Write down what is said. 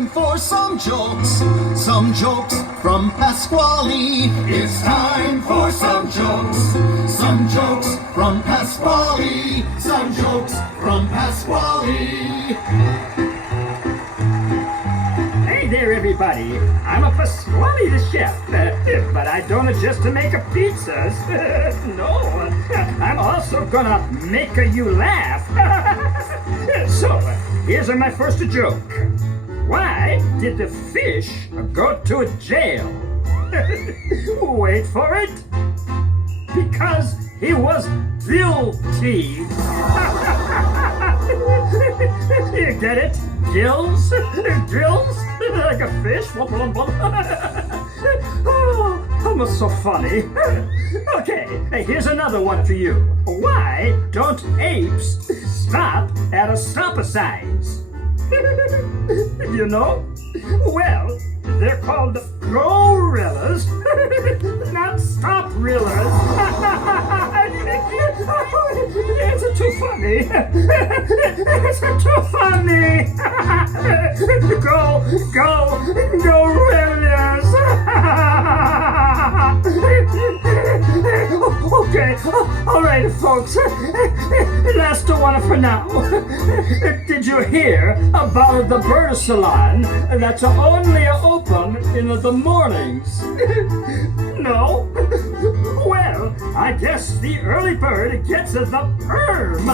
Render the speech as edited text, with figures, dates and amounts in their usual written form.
time for some jokes from Pasqually. It's time for some jokes from Pasqually. Some jokes from Pasqually. Hey there, everybody. I'm a Pasqually the chef, but I don't just make a pizzas. No, I'm also gonna make you laugh. So, here's my first joke. Why did the fish go to jail? Wait for it. Because he was guilty. You get it? Gills? Gills? Like a fish? Oh, I'm so funny. Okay, here's another one for you. Why don't apes stop at a stop signs? You know? Well, they're called gorillas, not stop-rillas. It's too funny. It's too funny. Go, gorillas. Okay, all right, folks. Last one for now. Did you hear about the bird salon that's only open in the mornings? No? Well, I guess the early bird gets the perm.